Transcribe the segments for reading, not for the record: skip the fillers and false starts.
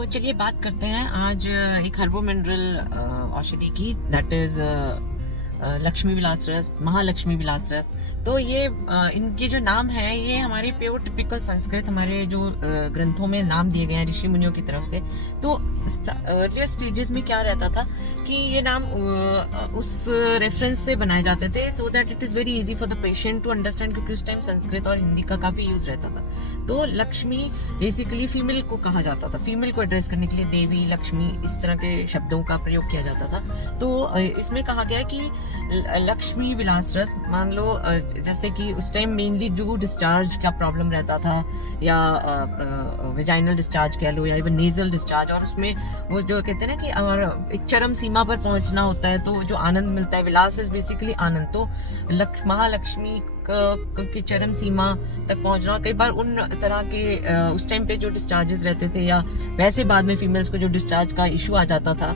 तो चलिए बात करते हैं आज एक हर्बो मिनरल औषधि की, दैट इज लक्ष्मी विलास रस, महालक्ष्मी विलास रस। तो ये इनके जो नाम है ये हमारे प्योर टिपिकल संस्कृत हमारे जो ग्रंथों में नाम दिए गए हैं ऋषि मुनियों की तरफ से। तो अर्लियर स्टेजेस में क्या रहता था कि ये नाम उस रेफरेंस से बनाए जाते थे, so that it is very easy for the patient to understand, क्योंकि उस टाइम संस्कृत और हिंदी का काफी यूज रहता था। तो लक्ष्मी बेसिकली फीमेल को कहा जाता था, फीमेल को एड्रेस करने के लिए देवी, लक्ष्मी, इस तरह के शब्दों का प्रयोग किया जाता था। तो इसमें कहा गया कि लक्ष्मी विलास रस, मान लो जैसे कि उस टाइम मेनली जो डिस्चार्ज का प्रॉब्लम रहता था, या वेजाइनल डिस्चार्ज कह लो, या इवन नेजल डिस्चार्ज, और उसमें वो जो कहते हैं ना कि हमारा एक चरम सीमा पर पहुंचना होता है, तो जो आनंद मिलता है, विलास इज बेसिकली आनंद। तो महालक्ष्मी की चरम सीमा तक पहुंचना, कई बार उन तरह के उस टाइम पे जो डिस्चार्जेस रहते थे, या वैसे बाद में फीमेल्स को जो डिस्चार्ज का इशू आ जाता था,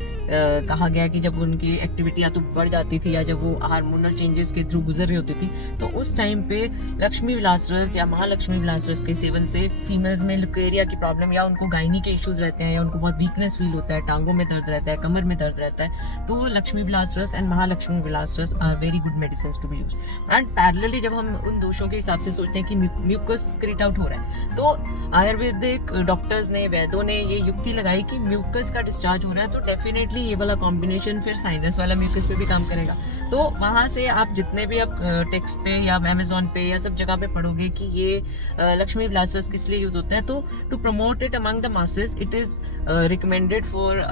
कहा गया कि जब उनकी एक्टिविटी या तो बढ़ जाती थी या जब वो हार्मोनल चेंजेस के थ्रू गुजर रही होती थी, तो उस टाइम पे लक्ष्मी विलास रस या महालक्ष्मी विलास रस के सेवन से फीमेल्स में लुकेरिया की प्रॉब्लम, या उनको गायनी के इश्यूज रहते हैं, या उनको बहुत वीकनेस फील होता है, टांगों में दर्द रहता है, कमर में दर्द रहता है, तो लक्ष्मी विलास रस and Mahalakshmi Vilas Ras are very good medicine to be use. And parallelly जब हम उन दोषों के हिसाब से सोचते हैं कि म्यूकस स्क्रीट आउट हो रहा है, तो आयुर्वेदिक डॉक्टर्स ने, वैद्यों ने ये युक्ति लगाई कि म्यूकस का डिस्चार्ज हो रहा है, तो डेफिनेटली ये वाला कॉम्बिनेशन फिर साइनस वाला म्यूकस पे भी काम करेगा। तो वहां से आप जितने भी आप टेक्स्ट पे या अमेजोन पे या सब जगह पे पढ़ोगे कि ये लक्ष्मी विलास रस किस लिए यूज होता है, तो to promote it among the masses it is recommended for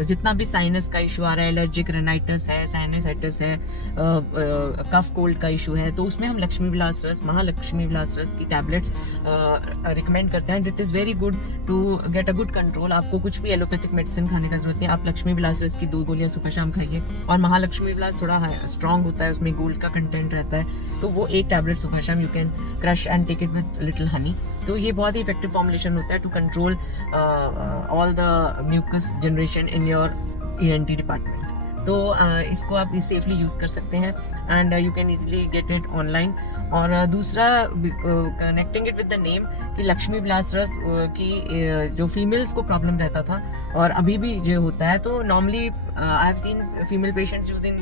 जितना भी साइनस का इशू आ रहा है, एलर्जिक रेनाइटिस है, साइनसाइटिस है, कफ कोल्ड का इशू है, तो उसमें हम लक्ष्मी विलास रस, महालक्ष्मी विलास रस की टैबलेट्स रिकमेंड करते हैं। It is very good to get a good control. आपको कुछ भी एलोपैथिक मेडिसिन खाने का जरूरत नहीं, आप लक्ष्मी विलास रस की 2 गोलियां सुबह शाम खाइए। और महालक्ष्मी विलास थोड़ा स्ट्रॉन्ग होता है, उसमें गोल्ड का कंटेंट रहता है, तो वो एक टैबलेट सुबह शाम you can crush and take it with little honey. तो ये बहुत ही इफेक्टिव फॉर्मुलेशन होता है to control all the mucus generation in your ENT department. तो इसको आप सेफली यूज कर सकते हैं and you can easily get it online. और दूसरा, connecting it with the name, कि लक्ष्मी विलास रस की जो फीमेल्स को प्रॉब्लम रहता था और अभी भी जो होता है, तो normally I have seen female patients using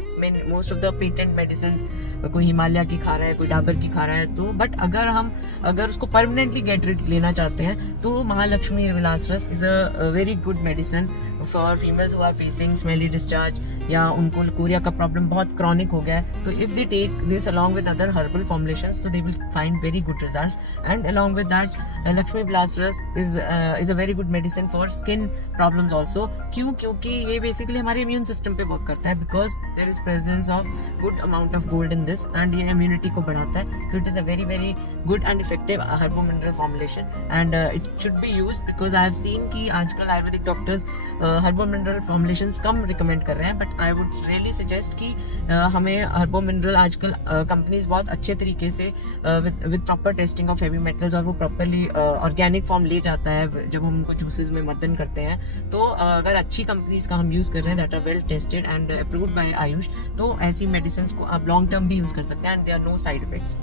most of the patent medicine. कोई हिमालय की खा रहा है, कोई डाबर की खा रहा है, तो बट अगर उसको परमानेंटली गेट रिड लेना चाहते हैं, तो Mahalakshmi Vilas Ras is a very good medicine for females who are facing smelly discharge, या उनको लकोरिया का प्रॉब्लम बहुत क्रॉनिक हो गया है। तो if they take this along with other herbal formulations, so they will find very good results. And along with that, Lakshmi Vilas Ras is a very good medicine for skin problems also. क्यों? क्योंकि ये basically हमारे immune system पे work करता है, because there is presence of good amount of gold in this, and ये immunity को बढ़ाता है। So it is a very very good and effective herbo mineral formulation, and it should be used, because I have seen कि आजकल Ayurvedic doctors herbo mineral formulations कम recommend कर रहे हैं, but I would really suggest कि हमें herbo mineral आजकल companies बहुत अच्छे तरीके से with proper testing of heavy metals, और वो प्रॉपरली ऑर्गेनिक फॉर्म ले जाता है जब हम उनको जूसेस में मर्दन करते हैं। तो अगर अच्छी कंपनीज का हम यूज कर रहे हैं that are well tested and approved by AYUSH, तो ऐसी मेडिसिन को आप लॉन्ग टर्म भी यूज कर सकते हैं and they are no side effects.